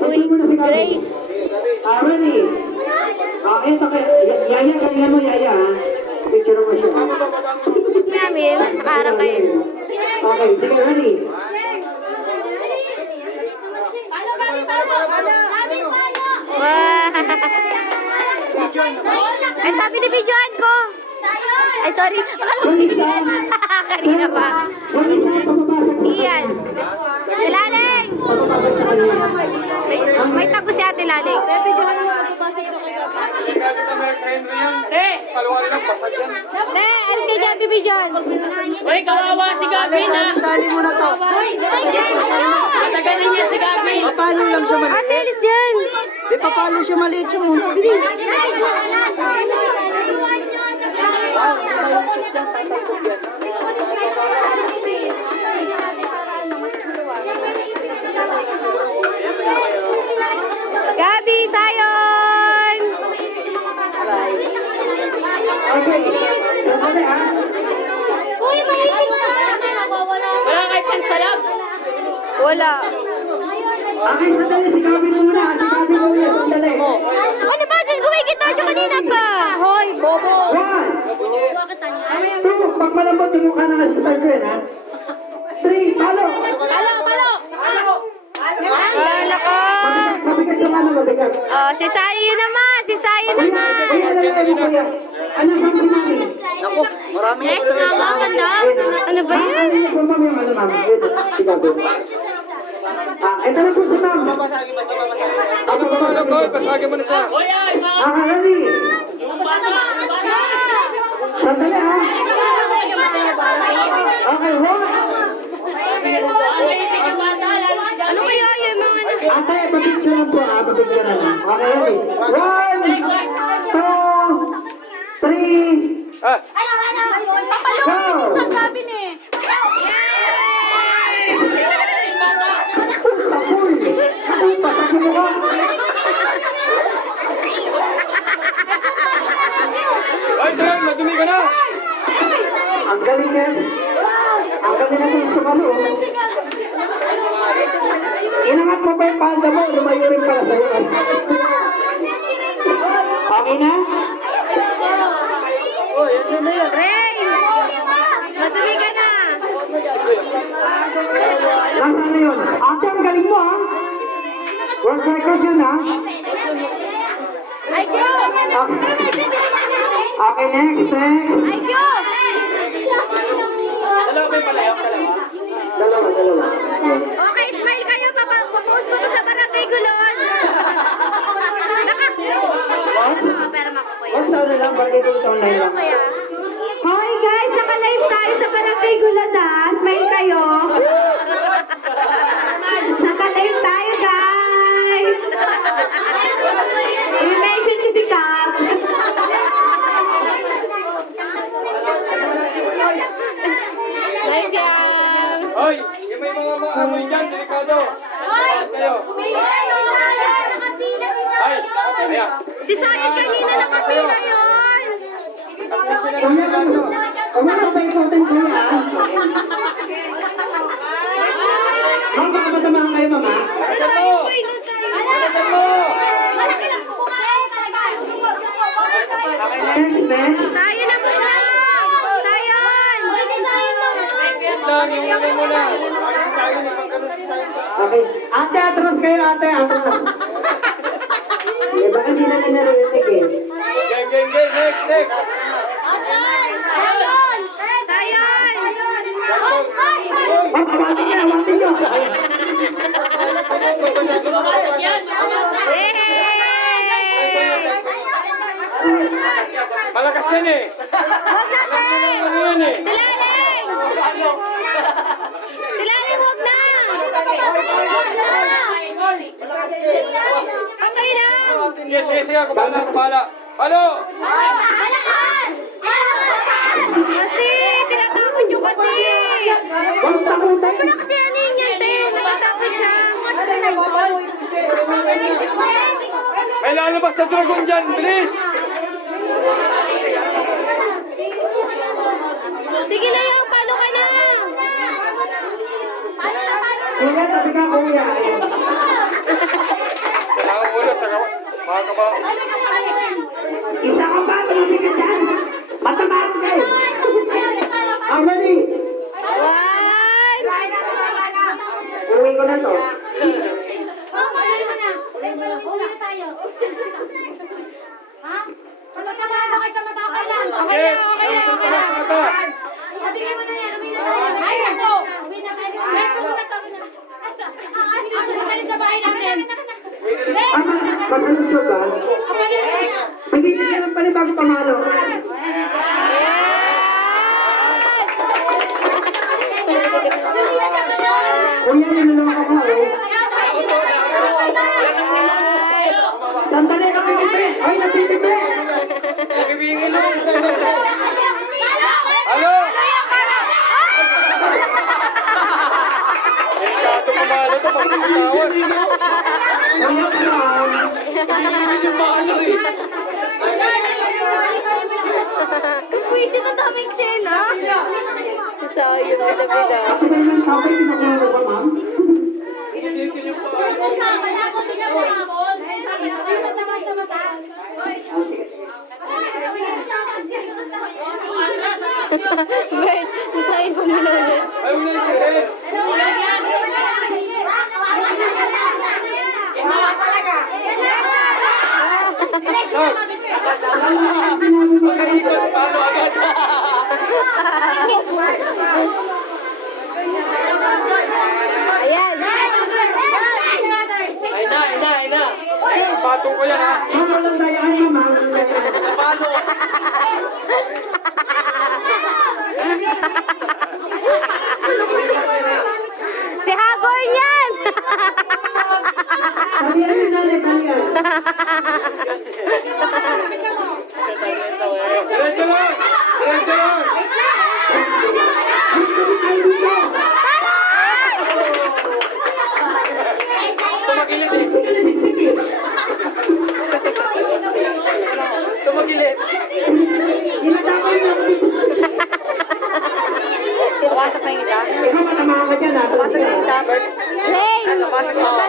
Uy, Grace. Ready? Ito kayo. Yaya, galingan mo, Yaya. Picture mo siya. Excuse me, Amin. Nakaharap kayo. Okay, sige, ready? Wow. Ay, sabi ni videoan ko. Ay, sorry. Kanina pa. Iyan. Tilaling. May tago si Ate Laling. Ne, alis kayo dyan, bibidyoan. Uy, kawawa si Gabi na. Sali mo na to. Matagalin niya si Gabi. Papalo lang siya maliit. Ate, alis dyan. Papalo siya maliit siya muna. Bilis. Gabi, sayon. Okay. Sandali ha. Wala kay pansalag. Wala. Okay, sandali. Si Gabi muna. Si Gabi muna. Sandali. Ano ba? Diyos, gumigita siya kanina pa. Hoy, bobo. 1, 2, pag malambot yung mukha ng assistant ko yun, ha? 3, palo! Wala ka. Mabigat yung ano, mabigat. Oh, si Sayo naman. Si Sayo Kuya, naman. kuya, alam mo, kuya. Ano sa pinami? Naku, marami Yes, mama, ganda. Ano ba yan? Ano po, ma'am, yung ano, ma'am? Ito, si Gabi. Ito na po si ma'am. Ano ba mga lagol? Pasagin mo na siya. Uy, ay, mga Ready? bata. Sandali, ha? Okay, 1. Ano kaya yung mga... Ate, papicture lang po, ha? Papicture lang. Okay, ready? 1, 2, 3, Ah, go! Sapul! Pasagin mo ka! ay, Dren, madumi ka na. Ang galing yan. Ang galing na itong sumalo. Inangat mo pa yung panda mo, lumayo rin pala sa'yo. Okay na? Ray! Madumi ka na. Nasaan na yun? Ate, ang galing mo ha? World record yun ha? Okay, next. Dalawa. Okay, smile kayo. Papost ko to sa Barangay Gulod. Pero makukuya. Wag sa ano lang, bagay ko ito online lang. Hi guys, naka-live tayo sa Barangay Gulod ah. Smile kayo. Naka-live tayo guys. I-mention ko si Kat. Nice yan. Hoy, yung may mga amoy dyan, delikado. Saan kayo? Ay, ayan. Si Sayed kanina nakapila yun. Kuya, ano ba ikaw din kuya ha? Ma'am, baka matamahan kayo mama? Saan mo? Saan mo? Okay, next. Sayed na po na. Sayed. Lang, yung ano mo lang. Okay. Ate, atras kayo, ate, atras. Eh, baka hindi na narinig eh. Game. Next. Sayed. Oh, awatin niyo. Bumamasag yan. Malakas yan eh. Ano yan eh? Tilaling, huwag na. Okay lang. Sige, ako bahala. Halo! Kasi, tinatawag nyo kasi. Huwag takutin. Wala kasi ano yun yan, te. Nagtatawag siya. May lalabas na dragon dyan, bilis! Sige na yan, palo ka na. Kuya, tabi ka kuya. Ayan. mo. Isa ka ba? Tumami ka dyan. Matamaan kayo. I'm ready. Uwi ko na to. Okay, yung mata. Ama, masalusog ka. Magiging siya ng panibagong pamalo. Kuya, niloloko ka, oh. Sandali, napitipi! Ay, napitipi! Ano? Eh, kato pumalo to, magkakatawan. Kuya, parang. Yung palo eh. Sayang na bida. Ako ba yung kapay, pinakulo ba, ma'am? Bert, sayang ko muna ulit. Ay, wala yung kirin. Magkaikot, palo agad. Ayan. Patong ko yan ha. Ma'am, walang dayaan, ma'am. Walang dayaan. Palo. Si Hagor yan! Talian yun, nanay, talian. Diretso lang. Diretso lang. Ay, dito. Tumagilid eh. Sige, sige. Tumagilid. Inadamay lang. Pumasok na yung isa. Ikaw, matamaan ka dyan, ha? Pumasok na yung isa. Hey! Pumasok na yung isa.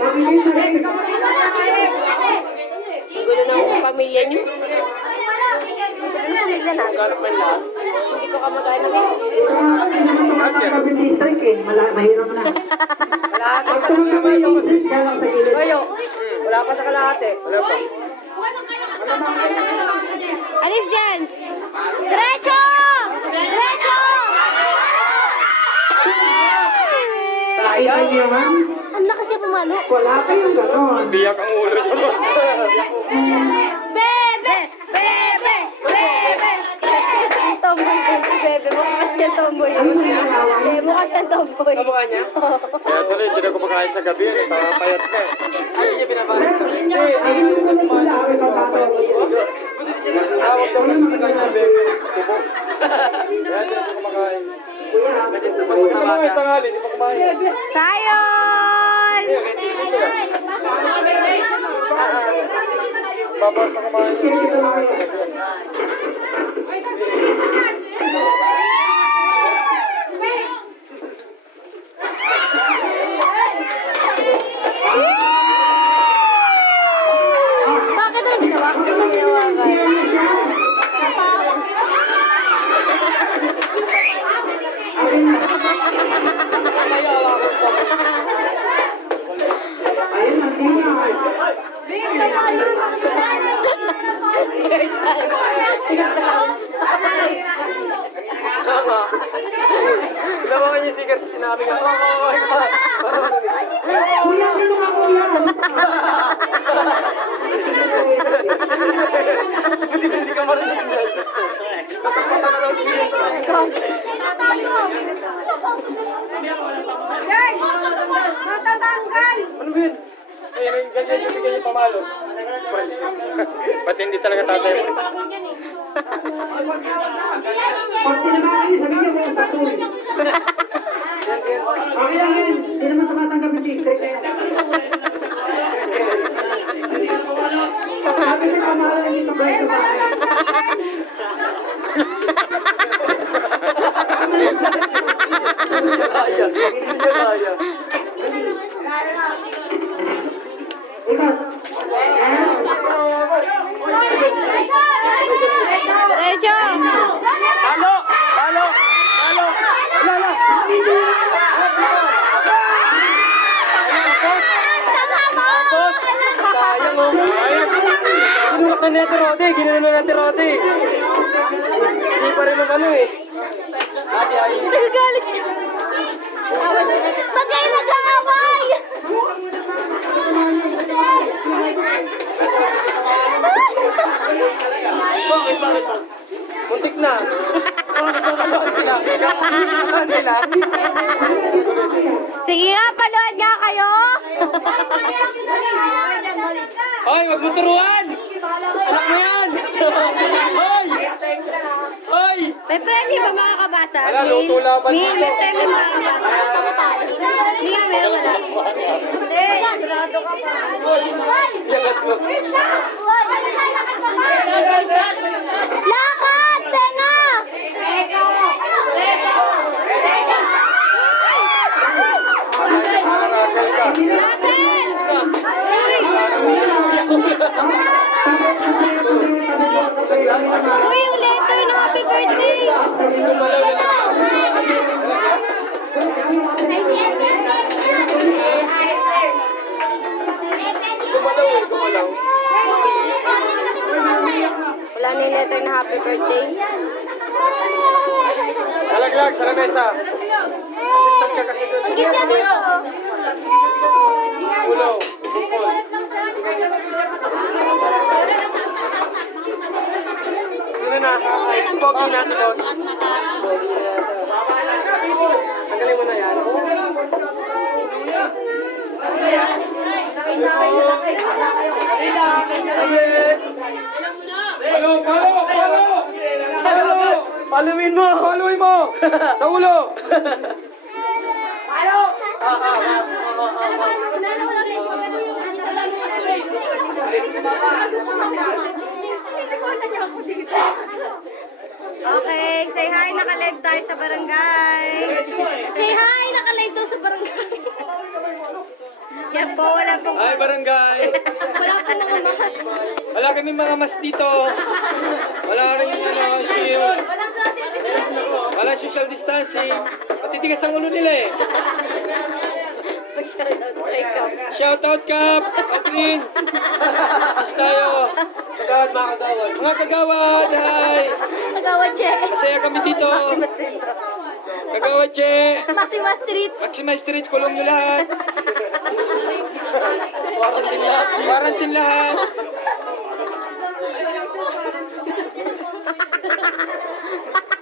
Mabigay na rin. Ang gulo ng pamilya niyo. Hindi ko kamag-anak eh. Hindi naman tumatanggap yung district, eh. Mahirap na. Pag tumanggap yung district, kaya lang sa gilid. Wala pa sa kalahati. Wala pa. Alis dyan! Diretso! Diretso! Nakita niyo, ma'am? Ang lakas niya pumalo. Wala kayong ganon. Biyak ang ulo siya. Bebe! Bebe! Bebe! Bebe! Tomboy din si Bebe. Mukha siyang tomboy. Mukha siyang tomboy. Kamukha niya? Kaya tuloy, hindi na kumakain sa gabi. Payat ka eh. Hindi niya pinapasok kami. Hindi, Ayun ko na pala, ay papato. Buti di sila. Tawag daw kasi sa kanya, bebe. Tubo. Kaya hindi na siya kumakain. Kasi ito pag mataba Ay, siya. tangali, di pa kumain. Sayon! Babas na kumain. Bakit ang ginawa ko? Ginawa ka. Ayun, mantina. Tama. Ginawa niya sigar, sinabi nga, oh my God. Kuya, sino ka, kuya? Kasi hindi ka marunong yan. Nakakita na lang siya. Ano ba yun? Ayun, ganyan yung bigay niya pamalo. Ba't hindi talaga tatay? Pag tinamaan kayo, sabihin niyo kung sa tuloy. Okay lang yun. Hindi naman tumatanggap yung district eh. Sabi niyo, pamahal lang yung kabayo sa bahay. Kaya. Hindi kaya. naman ni Ate Rodi. Ginanon na Ate Rodi. Hindi pa rin ano eh. Nagagalit siya. Ba't kayo nag-aaway? Bakit? Muntik na. Kaloan sila. Kaloan sila. Sige nga, paluan nga kayo. Hoy, wag mo turuan! Anak mo yan! Hoy! Hoy! May premyo ba mga kabasa? Wala, luto laban May dito. premyo mga kabasa. Hindi nga, meron wala. Hindi, grado ka pa. Yakat mo. Lakad! Tenga! Uy, yung letter na happy birthday! Gumalaw. Wala na yung letter na happy birthday. Nalaglag sa lamesa. Assistant ka kasi doon. Ulo. Sino na? Si Pogi na, si Pogi. Tanggalin mo na yan. Yes! Paluin mo! Paluin mo! Sa ulo! Okay, say hi, naka-live tayo sa barangay. Say hi! Nakalive daw sa barangay. Yan po, wala pong... Ay, barangay! Wala pa mga mas. Wala kami mga mas dito. Wala rin shield. Wala social distancing. Matitigas ang ulo nila eh. Shout out Kap! Catherine! Is tayo! Kagawad mga kagawad. Mga kagawad! Hi! Nagawa, Che. Masaya kami dito! Kagawad Che! Maxima Street. Maxima Street, kulong nyo lahat! Quarantine lahat. Quarantine lahat!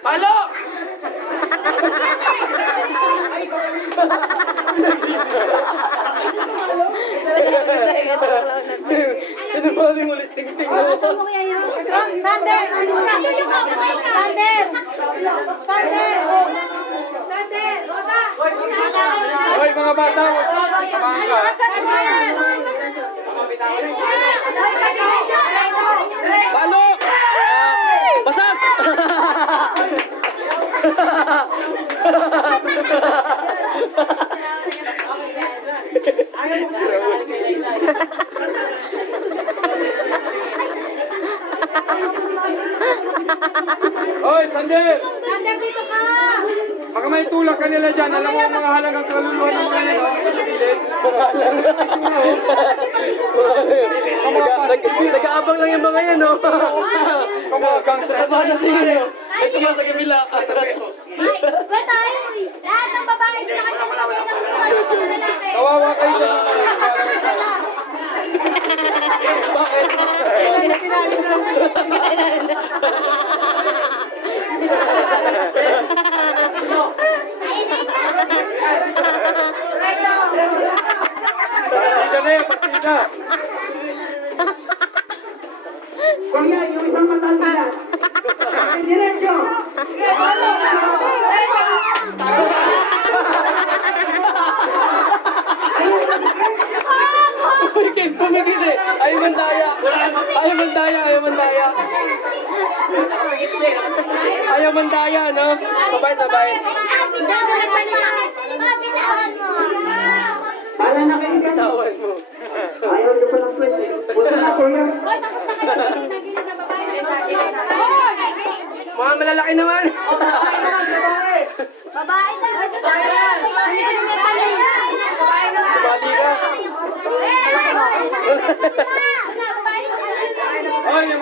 Palo! Ano ba yung ulis ting-ting na? Saan mo kaya yun? Sander! Sander! Sander! Sander! Hoy mga bata! Samahan ka! Palo! Basag! Hoy, Sander! Sander, dito ka! Baka may tulak ka nila dyan. Alam mo ang mga halagang kaluluwa ng mga yan, oh. Sa gilid. Nag-aabang lang yung mga yan, no? Kamagang sa Sasama na tingin, no? Ito ba sa kabila? Ay, wait tayo! Lahat ng babae dito kasi ng lalaki. Kawawa kayo dyan. Bakit? Partida na yan, partida. Kuya, yung isang mata sila. Diretso. Uy, Kim, pumigil eh. Ayaw mandaya. Ayaw mandaya, ayaw mandaya. Ayaw mandaya, no? Mabait, mabait. Para na kayo dyan. Tawan mo. Ayaw nyo pa ng pwede. Pusa na, kuya. Mga malalaki naman. Babae talaga. Sumali ka. Hoy, yung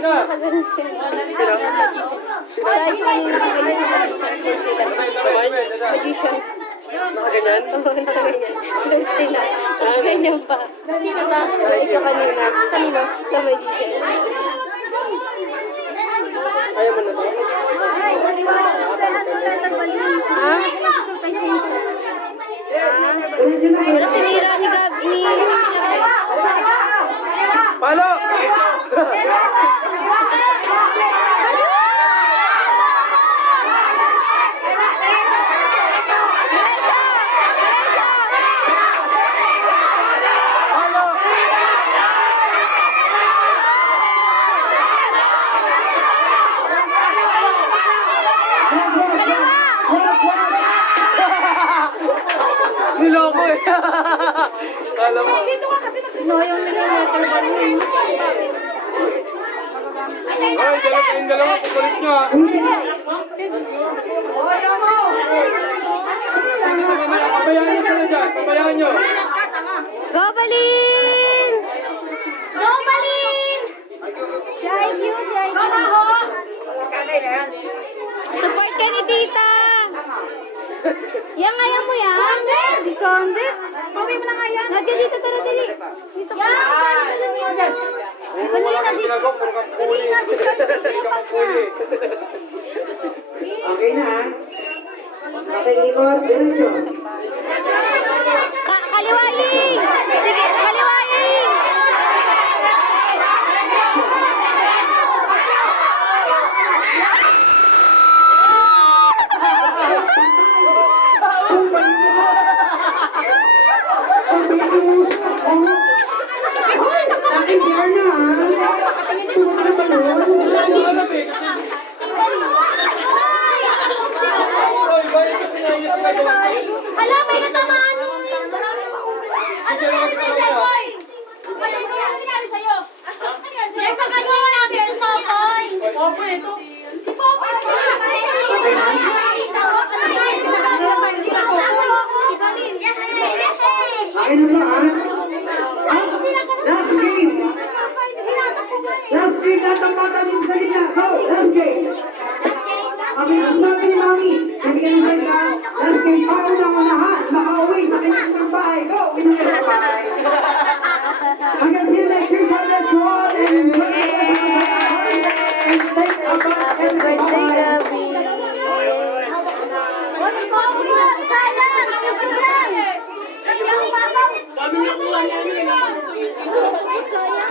Una. Nakaganon siya. Sino? Sabi ko kanina nakaganon sila. Sabay? Magician. Nakaganyan? Oo, nakaganyan. Close sila. Ganyan pa. So, ikaw kanina. Kanino? Sa magician. Ayaw mo na to? Ha? Wala sinira ni Gabi. Ni Palo! Niloko eh. Alam mo. Sino yung millimeter balloon? Ay, dalawa kayong dalawa. Pupulit nyo ha. Pabayaan nyo sila dyan. Pabayaan nyo. Go, Balin! Go, Balin! Go, Baho! Support ka ni Tita! Yang ayaw mo yan? Di Sunday? Pawin mo na nga yan. Nadya dito, tara dali. Dito ka. Wala kang ginagawa. Puro kang puli. Hindi ka mapuli. Okay na ha? Okay, ikot, diretso. Kaliwain! Sige, kaliwain! Nakibiar na ha? Sumo ka na ba nun? Alam eh, kasi... Oy, bakit kasi naiyak ka doon? Hala, may natamaan mo. Ano nangyari boy? Ano nangyari sa'yo? Ano nangyari sa'yo? Sa gagawa natin si Popoy. Popoy, ito. Si Popoy. Okay na ba ha? Last game! Last game, lahat ng bata din sa gitna. Go! Last game! Okay, ang sabi ni Mami, bibigyan ng prize ha? Last game, pauna-unahan, makauwi sa kanyang bahay. Go! Binigyan ng bahay. Hanggang see you next year. God bless you all and enjoy the rest of the day. And think about Happy birthday, everybody. Gabi! What's Popoy? Sayang! Sayang! Sayang! Sayang!